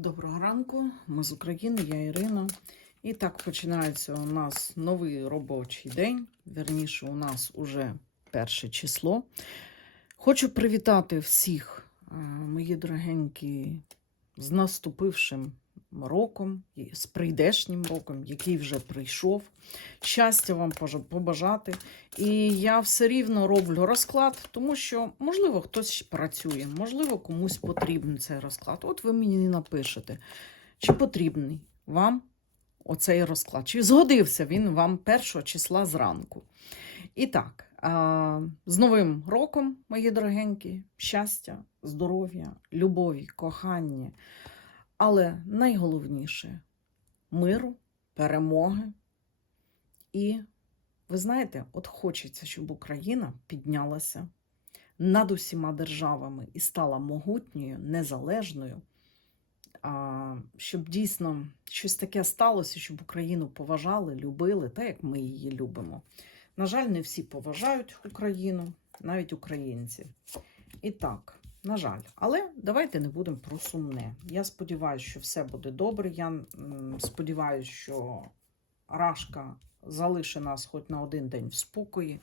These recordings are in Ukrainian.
Доброго ранку, ми з України, я Ірина. І так починається у нас новий робочий день. Верніше, у нас уже перше число. Хочу привітати всіх, е, мої дорогенькі, з наступившим роком, з прийдешнім роком, який вже прийшов. Щастя вам побажати. І я все рівно роблю розклад, тому що, можливо, хтось працює, можливо, комусь потрібен цей розклад. От ви мені напишете, чи потрібний вам оцей розклад, чи згодився він вам першого числа зранку. І так, з Новим роком, мої дорогенькі, щастя, здоров'я, любові, кохання. Але найголовніше миру, перемоги. І ви знаєте, от хочеться, щоб Україна піднялася над усіма державами і стала могутньою, незалежною, а, щоб дійсно щось таке сталося, щоб Україну поважали, любили, так як ми її любимо. На жаль, не всі поважають Україну, навіть українці. І так, на жаль, але давайте не будемо про сумне. Я сподіваюся, що все буде добре. Я сподіваюся, що Рашка залишить нас хоч на один день в спокої,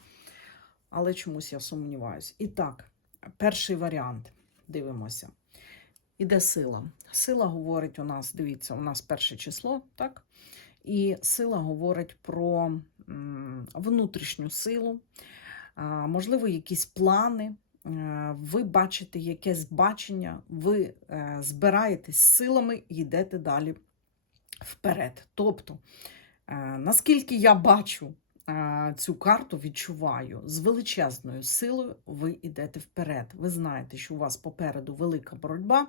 але чомусь я сумніваюся. І так, перший варіант. Дивимося. Іде сила. Сила говорить у нас, дивіться, у нас перше число, так? І сила говорить про внутрішню силу, можливо, якісь плани. Е, Ви бачите якесь бачення, ви е, збираєтесь силами і йдете далі вперед. Тобто, е, наскільки я бачу цю карту, відчуваю, з величезною силою ви йдете вперед. Ви знаєте, що у вас попереду велика боротьба.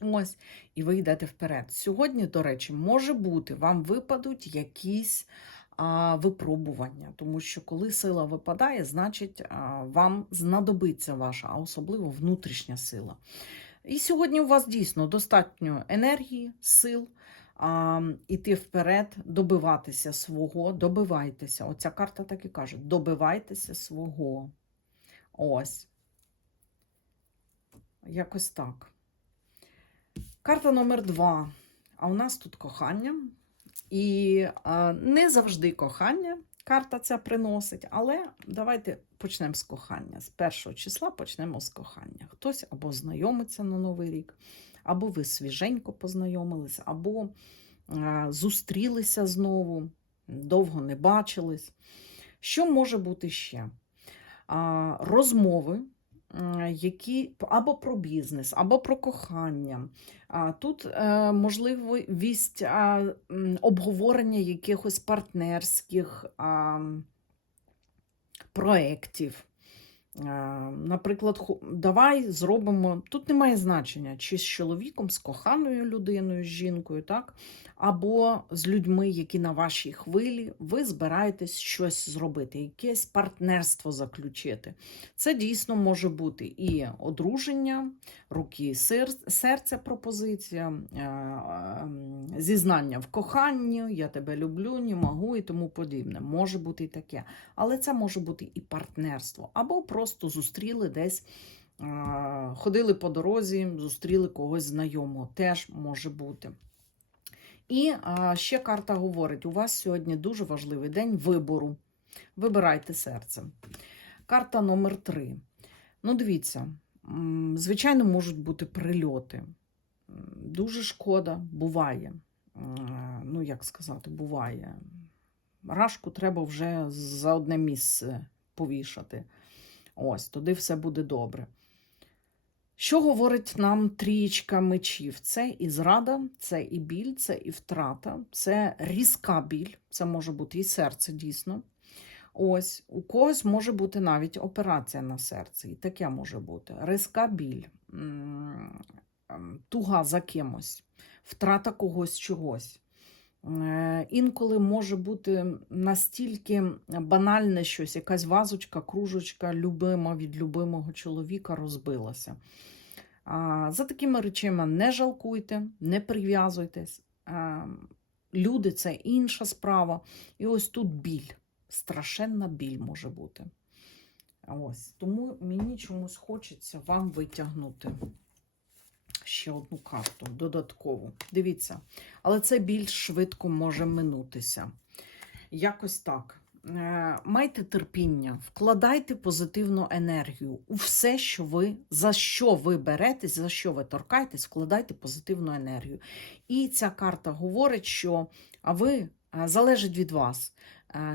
Ось, і ви йдете вперед. Сьогодні, до речі, може бути, вам випадуть якісь випробування, тому що коли сила випадає, значить вам знадобиться ваша, а особливо внутрішня сила. І сьогодні у вас дійсно достатньо енергії, сил а, іти вперед, добиватися свого, добивайтеся. Оця карта так і каже: добивайтеся свого. Ось. Якось так. Карта номер два. А у нас тут кохання. І не завжди кохання карта ця приносить, але давайте почнемо з кохання. З першого числа почнемо з кохання. Хтось або знайомиться на Новий рік, або ви свіженько познайомилися, або зустрілися знову, довго не бачились. Що може бути ще? Розмови які або про бізнес, або про кохання. Тут е, можливість обговорення якихось партнерських проєктів. Е, Наприклад, давай зробимо. Тут немає значення, чи з чоловіком, з коханою людиною, з жінкою, так? або з людьми, які на вашій хвилі, ви збираєтесь щось зробити, якесь партнерство заключити. Це дійсно може бути і одруження, руки, серця, пропозиція, е, е, зізнання в коханні, я тебе люблю, не можу і тому подібне. Може бути і таке. Але це може бути і партнерство, або просто зустріли десь. Ходили по дорозі, зустріли когось знайомого, теж може бути. І ще карта говорить: у вас сьогодні дуже важливий день вибору. Вибирайте серце. Карта номер три. Ну, дивіться, звичайно, можуть бути прильоти. Дуже шкода, буває. Ну, як сказати, буває. Рашку треба вже за одне місце повішати. Ось, туди все буде добре. Що говорить нам трієчка мечів? Це і зрада, це і біль, це і втрата, це різка біль, це може бути і серце дійсно. Ось, у когось може бути навіть операція на серці, і таке може бути. Різка біль, ем, туга за кимось, втрата когось чогось. Е, Інколи може бути настільки банальне щось, якась вазочка, кружечка любима від любимого чоловіка розбилася. За такими речами не жалкуйте, не прив'язуйтесь. Люди це інша справа. І ось тут біль, страшенна біль може бути. Ось. Тому мені чомусь хочеться вам витягнути ще одну карту додаткову. Дивіться, але це більш швидко може минутися. Якось так. Е, Майте терпіння, вкладайте позитивну енергію у все, що ви за що ви беретесь, за що ви торкаєтесь, вкладайте позитивну енергію. І ця карта говорить, що а ви залежить від вас,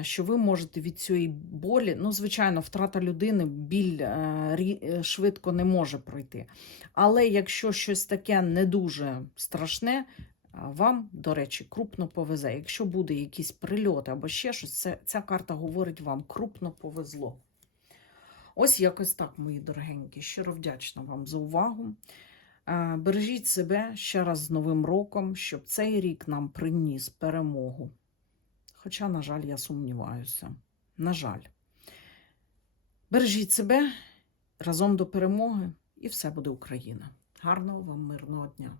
що ви можете від цієї болі, ну, звичайно, втрата людини біль е, е, швидко не може пройти. Але якщо щось таке не дуже страшне, Вам, до речі, крупно повезе. Якщо буде якийсь прильот або ще щось, це, ця карта говорить вам крупно повезло. Ось якось так, мої дорогенькі. Щиро вдячна вам за увагу. Бережіть себе ще раз з Новим роком, щоб цей рік нам приніс перемогу. Хоча, на жаль, я сумніваюся. На жаль. Бережіть себе разом до перемоги, і все буде Україна. Гарного вам мирного дня!